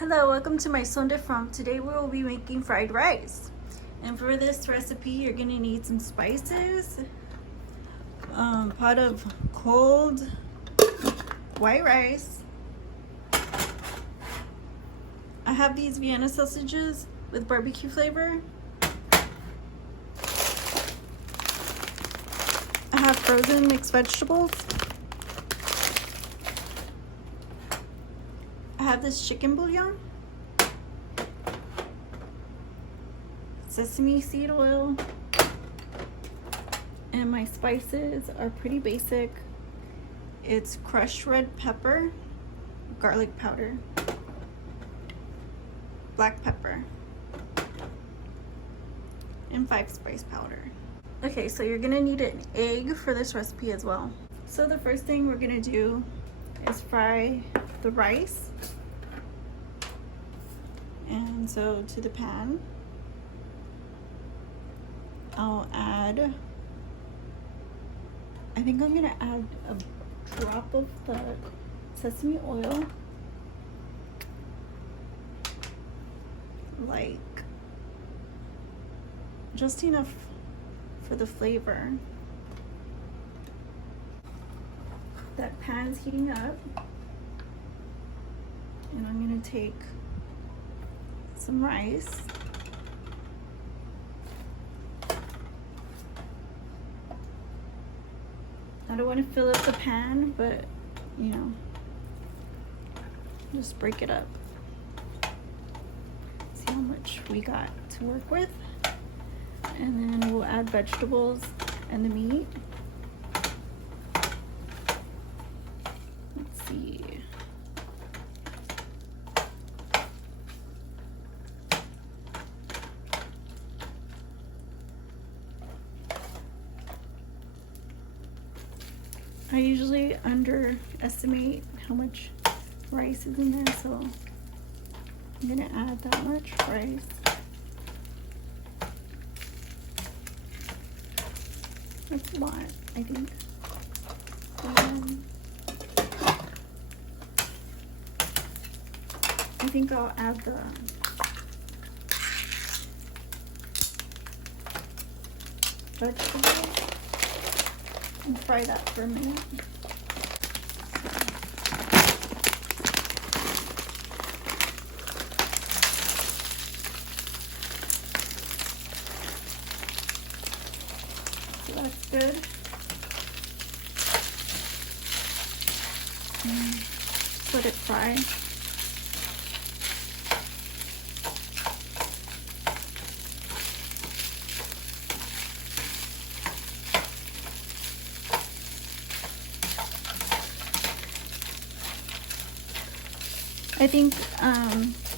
Hello, welcome to my Son de Franc. Today we will be making fried rice. And for this recipe, you're gonna need some spices, pot of cold white rice. I have these Vienna sausages with barbecue flavor. I have frozen mixed vegetables. I have this chicken bouillon, sesame seed oil, and my spices are pretty basic. It's crushed red pepper, garlic powder, black pepper, and 5 spice powder. Okay, so you're gonna need an egg for this recipe as well. So the first thing we're gonna do is fry the rice. And so to the pan, I'll add, I think I'm gonna add a drop of the sesame oil, like just enough for the flavor. That pan's heating up, and I'm gonna take some rice. I don't want to fill up the pan, but you know, just break it up. See how much we got to work with. And then we'll add vegetables and the meat. Let's see. I usually underestimate how much rice is in there, so I'm gonna add that much rice. That's a lot, I think. I think I'll add the vegetables and fry that for a minute. So that's good. Just let it fry. I think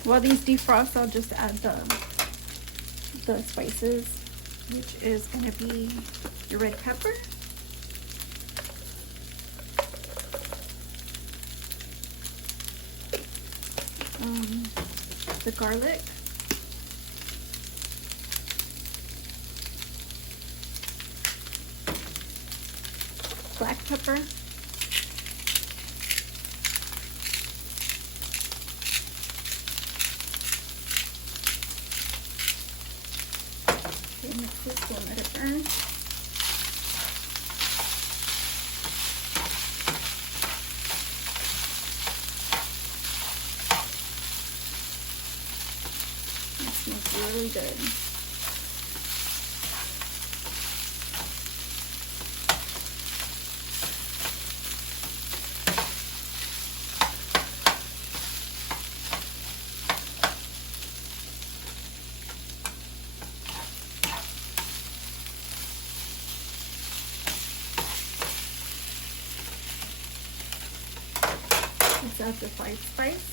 while these defrost, I'll just add the spices, which is going to be the red pepper, the garlic, black pepper, mix this, we'll let it burn. It smells really good. Let's add the 5 spice.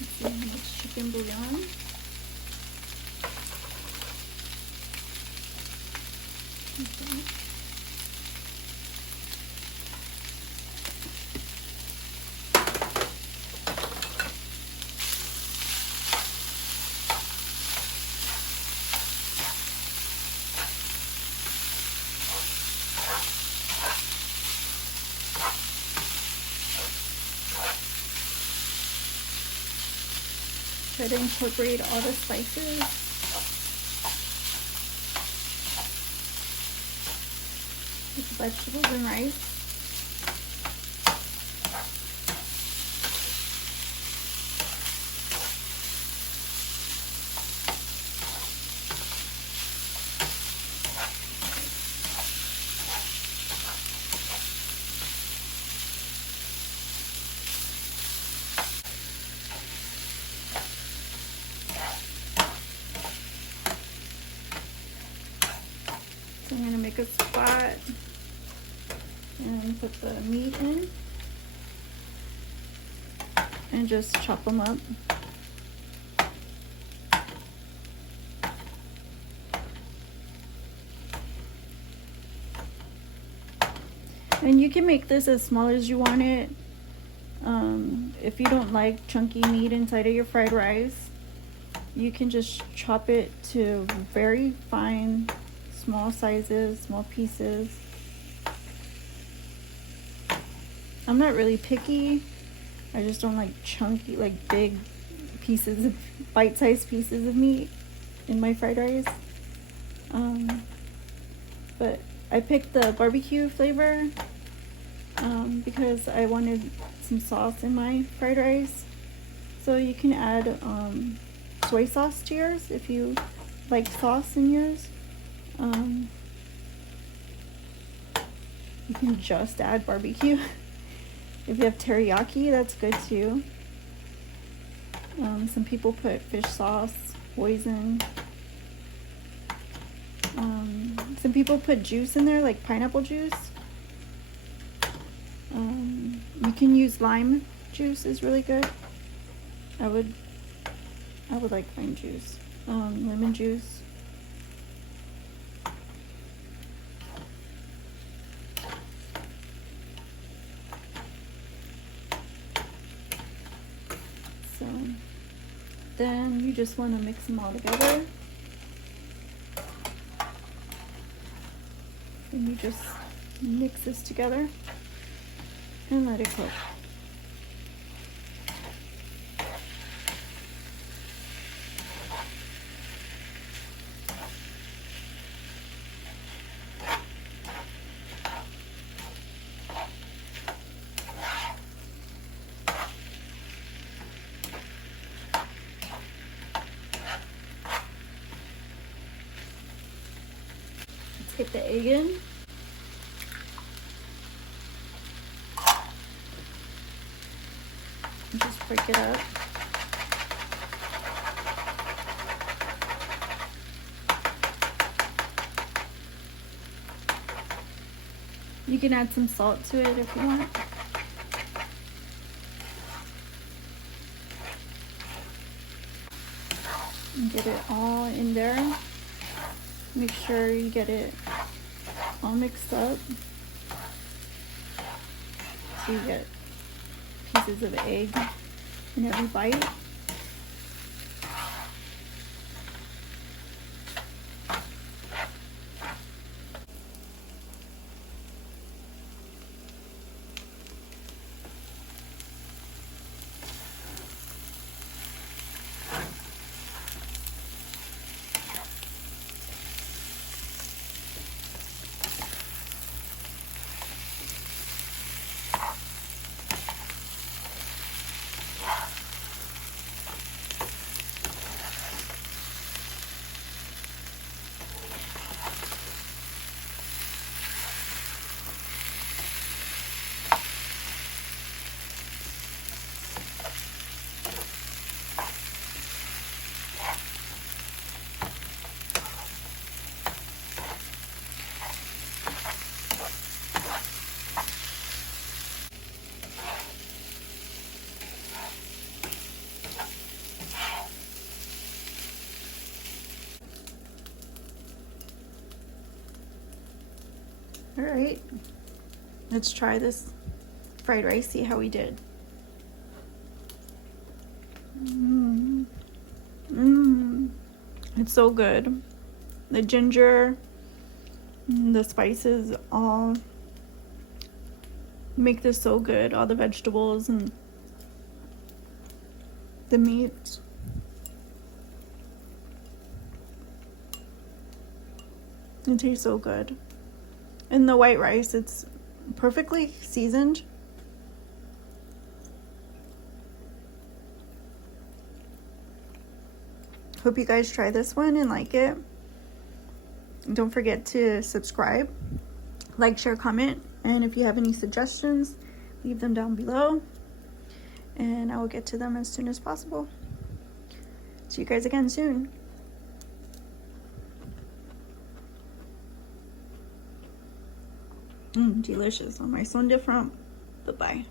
Let's see how much chicken bouillon. Okay. try to incorporate all the spices. With the vegetables and rice. So I'm going to make a spot and put the meat in and just chop them up. And you can make this as small as you want it. If you don't like chunky meat inside of your fried rice, you can just chop it to very fine, small sizes, small pieces. I'm not really picky. I just don't like chunky, like big pieces of, bite-sized pieces of meat in my fried rice. But I picked the barbecue flavor because I wanted some sauce in my fried rice. So you can add soy sauce to yours if you like sauce in yours. You can just add barbecue. If you have teriyaki, that's good too. Some people put fish sauce, hoisin. Some people put juice in there, like pineapple juice. You can use lime juice, is really good. I would like lime juice, lemon juice. So then you just want to mix them all together. And you just mix this together and let it cook. Let's get the egg in. And just break it up. You can add some salt to it if you want. And get it all in there. Make sure you get it all mixed up. So you get pieces of egg in every bite. All right, let's try this fried rice, see how we did. It's so good. The ginger, the spices all make this so good. All the vegetables and the meat. It tastes so good. And the white rice, it's perfectly seasoned. Hope you guys try this one and like it. Don't forget to subscribe, like, share, comment, and if you have any suggestions, leave them down below and I will get to them as soon as possible. See you guys again soon. Delicious. On my son different. Bye-bye.